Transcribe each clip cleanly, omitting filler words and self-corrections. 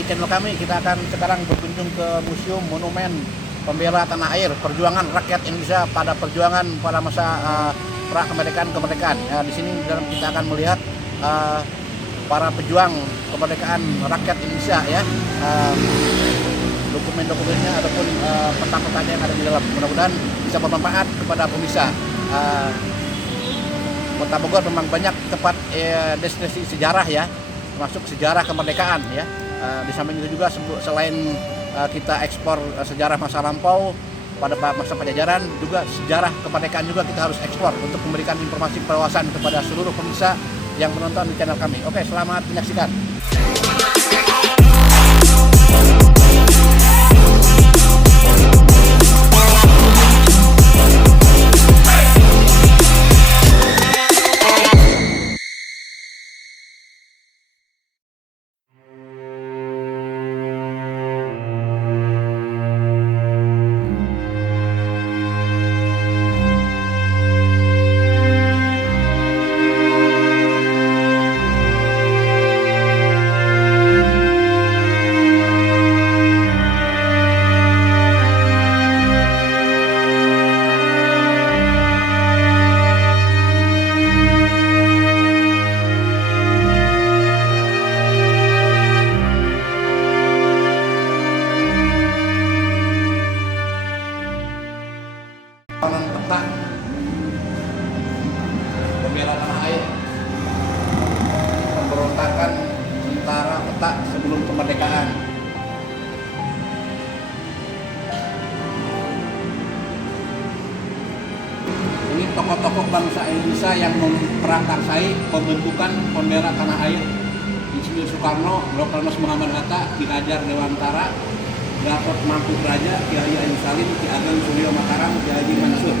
di channel kami, kita akan sekarang berkunjung ke Museum Monumen Pembela Tanah Air, perjuangan rakyat Indonesia pada perjuangan pada masa pra kemerdekaan. Ya, di sini kita akan melihat para pejuang kemerdekaan rakyat Indonesia, ya, dokumen-dokumennya ataupun peta-petanya yang ada di dalam. Mudah-mudahan bisa bermanfaat kepada pemirsa. Kota Bogor memang banyak tempat destinasi sejarah, ya, termasuk sejarah kemerdekaan, ya. Di samping itu juga selain kita ekspor sejarah masa lampau pada masa Pajajaran, juga sejarah kemerdekaan juga kita harus ekspor untuk memberikan informasi perluasan kepada seluruh pemirsa yang menonton di channel kami. Oke, selamat menyaksikan. Peta pembela tanah air, pemberontakan tentara peta sebelum kemerdekaan. Ini tokoh-tokoh bangsa Indonesia yang memprakarsai pembentukan pembela tanah air: Insinyur Soekarno, Dr. Muhammad Hatta, Ki Hajar Dewantara, Gatot Mangkupraja, Kiai Haji Salim, Ki Ageng Suryo Mataram, Ki Haji Mansur.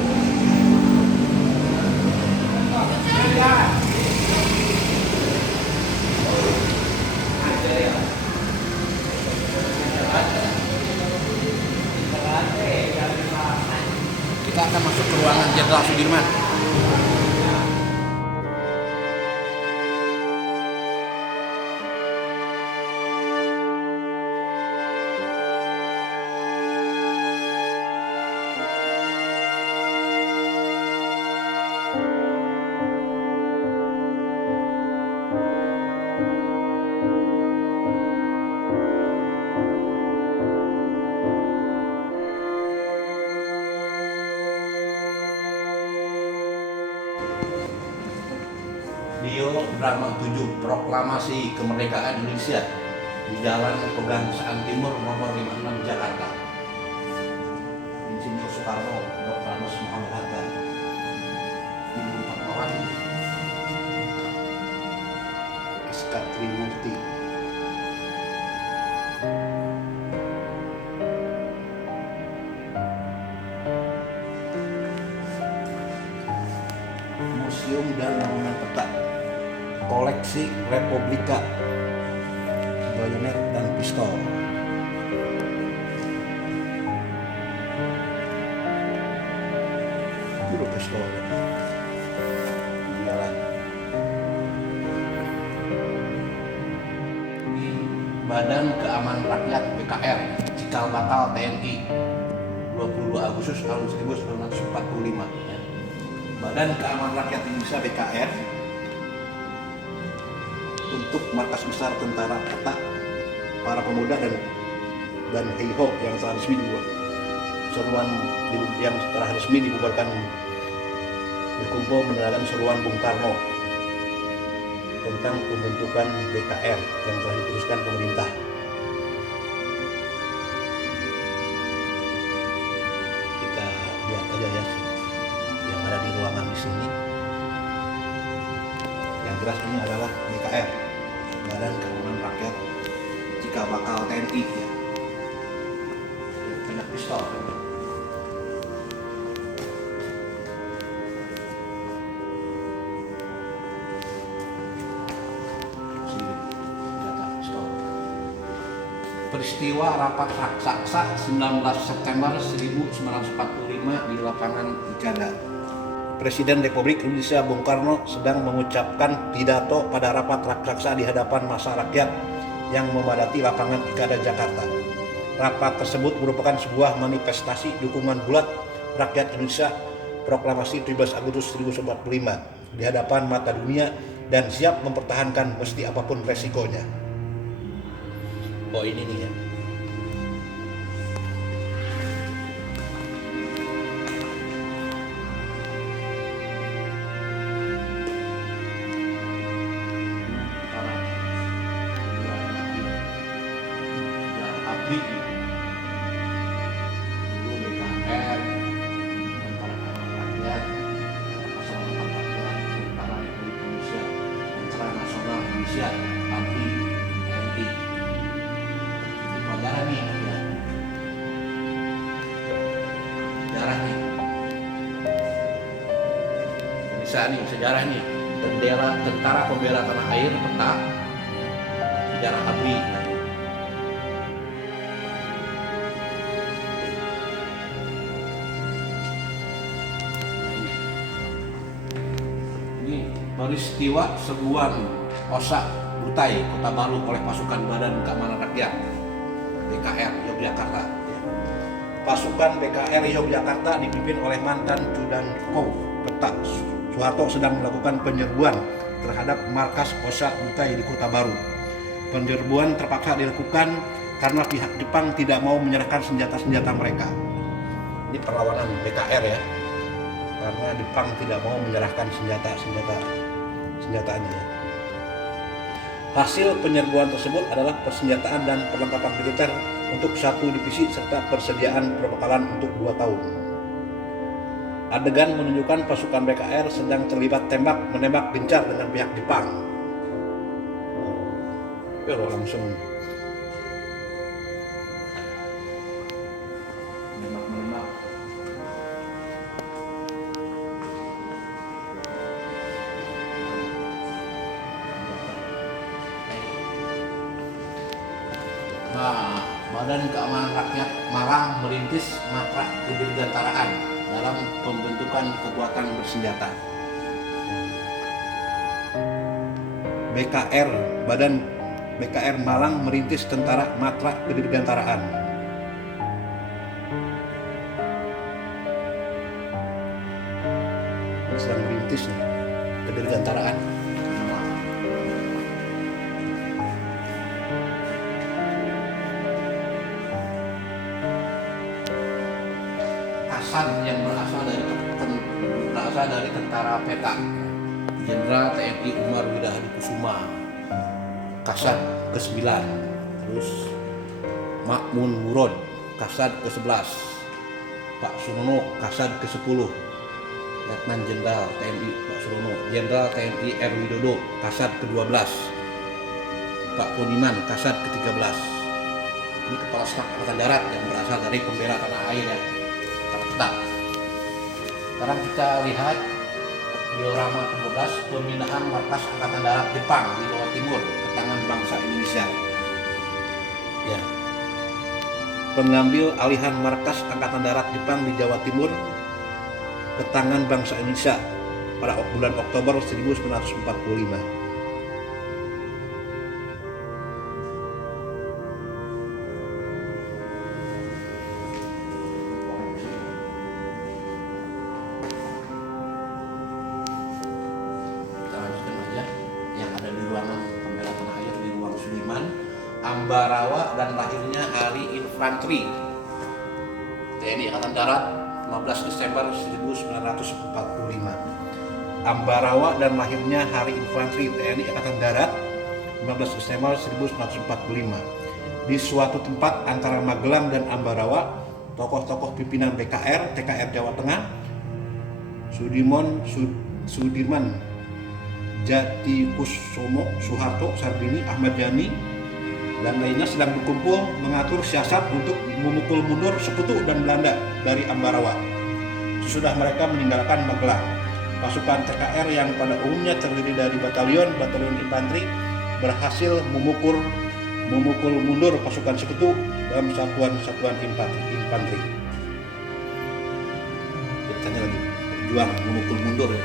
Kita akan masuk ke ruangan Jenderal Sudirman. Dio Drama 7, Proklamasi Kemerdekaan Indonesia di Jalan Pegangsaan Timur nomor 56 Jakarta. Insinyur Soekarno, Dr. Muhammad Hatta, Ibu Fatmawati, SK Trimurti. Museum dan Bangunan Peta, koleksi Republika, bayonet dan pistol. Itu pistol. Jalan. Ini Badan Keamanan Rakyat BKR, Cikal Bakal TNI, 22 Agustus tahun 1945. Ya. Badan Keamanan Rakyat Indonesia BKR untuk markas besar tentara peta, para pemuda dan HIHO yang secara resmi dibuat, seruan yang setelah resmi dibubarkan, berkumpul mendengarkan seruan Bung Karno tentang pembentukan BKR yang telah diputuskan pemerintah. Kita lihat aja, ya, yang ada di ruangan di sini. Yang jelas ini adalah BKR, Badan Keamanan Rakyat Cikal Bakal TNI, ya. Banyak pistol. Peristiwa rapat raksasa 19 September 1945 di lapangan Icada. Presiden Republik Indonesia Bung Karno sedang mengucapkan pidato pada rapat raksasa di hadapan massa rakyat yang memadati lapangan Ikada Jakarta. Rapat tersebut merupakan sebuah manifestasi dukungan bulat rakyat Indonesia proklamasi 17 Agustus 1945 di hadapan mata dunia dan siap mempertahankan meski apapun resikonya. Oh, ini nih ya. ABRI, TNI. Pelajaran nih, ya. Sejarah nih. Bisa nih, sejarah nih. Bendera Tentara Pembela Tanah Air, peta. Sejarah ABRI. Ini peristiwa serbuan Osak Butai, Kota Baru oleh pasukan Badan Keamanan Rakyat BKR Yogyakarta. Pasukan BKR Yogyakarta dipimpin oleh mantan Cudanko Peta Soeharto sedang melakukan penyerbuan terhadap markas Osak Butai di Kota Baru. Penyerbuan terpaksa dilakukan karena pihak Jepang tidak mau menyerahkan senjata-senjata mereka. Ini perlawanan BKR ya, karena Jepang tidak mau menyerahkan senjatanya. Hasil penyerbuan tersebut adalah persenjataan dan perlengkapan militer untuk 1 divisi serta persediaan perbekalan untuk 2 tahun. Adegan menunjukkan pasukan BKR sedang terlibat tembak-menembak gencar dengan pihak Jepang. Pero langsung menembak. Nah, Badan Keamanan Rakyat Malang merintis matra kedirgantaraan dalam pembentukan kekuatan bersenjata. Badan BKR Malang merintis tentara matra kedirgantaraan. Sedang merintis nih, kedirgantaraan. Kasat yang berasal dari tentara peta, Jenderal TNI Umar Wida Hadi Kusuma, Kasat ke-9, terus Makmun Murod, Kasat ke-11, Pak Surono, Kasat ke-10, Letnan Jenderal TNI Pak Surono, Jenderal TNI R. Widodo, Kasat ke-12, Pak Poniman, Kasat ke-13. Ini Kepala Staf Angkatan Darat yang berasal dari pembela tanah air ya. Sekarang kita lihat diorama ke-12 pemindahan markas Angkatan Darat Jepang di Jawa Timur ke tangan bangsa Indonesia. Ya. Pengambil alihan markas Angkatan Darat Jepang di Jawa Timur ke tangan bangsa Indonesia pada bulan Oktober 1945. Ambarawa dan lahirnya Hari Infanteri TNI Angkatan Darat 15 Desember 1945. Ambarawa dan lahirnya Hari Infanteri TNI Angkatan Darat 15 Desember 1945. Di suatu tempat antara Magelang dan Ambarawa, tokoh-tokoh pimpinan BKR, TKR Jawa Tengah, Sudirman, Jatikusumo, Soeharto, Sarbini, Ahmad Yani, dan lainnya sedang berkumpul mengatur siasat untuk memukul mundur Sekutu dan Belanda dari Ambarawa. Sesudah mereka meninggalkan Magelang, pasukan TKR yang pada umumnya terdiri dari batalion infanteri berhasil memukul mundur pasukan Sekutu dalam satuan infanteri. Kita lagi berjuang memukul mundur ya.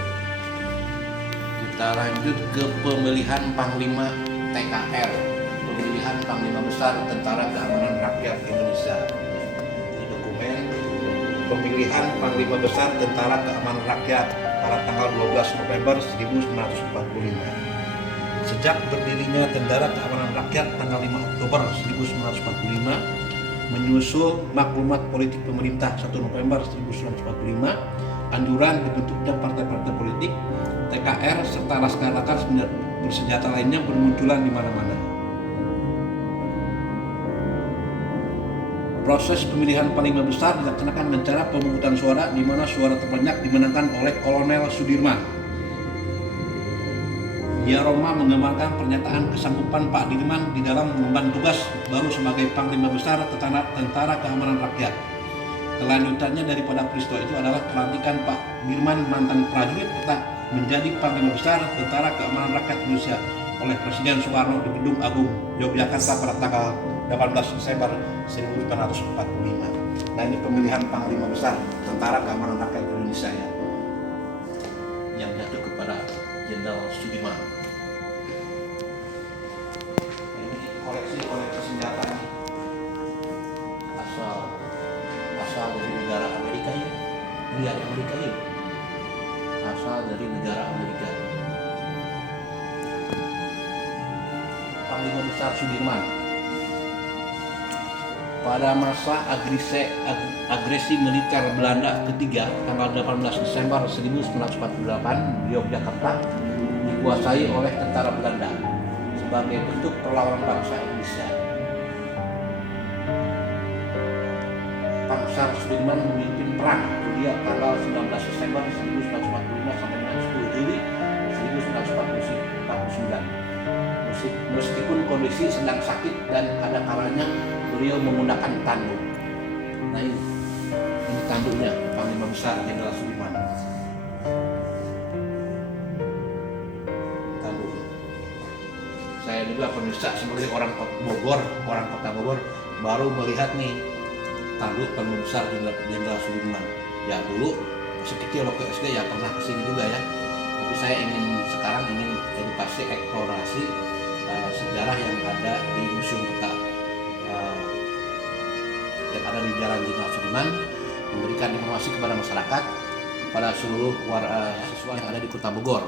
Kita lanjut ke pemilihan Panglima TKR. pemilihan Panglima Besar Tentara Keamanan Rakyat Indonesia. Ini dokumen pemilihan Panglima Besar Tentara Keamanan Rakyat pada tanggal 12 November 1945. Sejak berdirinya Tentara Keamanan Rakyat tanggal 5 Oktober 1945, menyusul maklumat politik pemerintah 1 November 1945, anjuran dibentuknya partai-partai politik, TKR serta laskar-laskar bersenjata lainnya bermunculan di mana-mana. Proses pemilihan Panglima Besar dilaksanakan dengan cara pemungutan suara, di mana suara terbanyak dimenangkan oleh Kolonel Sudirman. Dia Roma mengembangkan pernyataan kesanggupan Pak Dirman di dalam mengemban tugas baru sebagai Panglima Besar Tentara Keamanan Rakyat. Kelanjutannya daripada peristiwa itu adalah pelantikan Pak Dirman mantan prajurit tetap menjadi Panglima Besar Tentara Keamanan Rakyat Indonesia oleh Presiden Soekarno di Gedung Agung Yogyakarta pada tanggal 18 Desember 1945. Nah, ini pemilihan Panglima Besar Tentara Keamanan Rakyat Indonesia ya, yang jatuh kepada Jenderal Sudirman. Ini koleksi senjata ini asal dari negara Amerika ya, dari Amerika ya, asal dari negara Amerika. Panglima Besar Sudirman pada masa agresi militer Belanda ketiga tanggal 18 Desember 1948 di Yogyakarta dikuasai oleh tentara Belanda sebagai bentuk perlawanan bangsa Indonesia. Pansar Sudirman memimpin perang dia tanggal 19 Desember 1945 sampai dengan 10 Juli 1949. Meskipun kondisi sedang sakit dan ada kalanya beliau menggunakan tanduk. Nah ini tanduknya Panglima Besar Jenderal Sudirman. Tanduk. Saya juga pemirsa sebagai orang kota Bogor baru melihat nih tanduk Panglima Besar Jenderal Sudirman. Ya dulu masih kecil waktu SD ya pernah kesini juga ya. Tapi saya sekarang ingin edukasi eksplorasi sejarah yang ada di museum kita yang ada di Jalan Jenderal Sudirman, memberikan informasi kepada masyarakat, kepada seluruh siswa yang ada di Kota Bogor.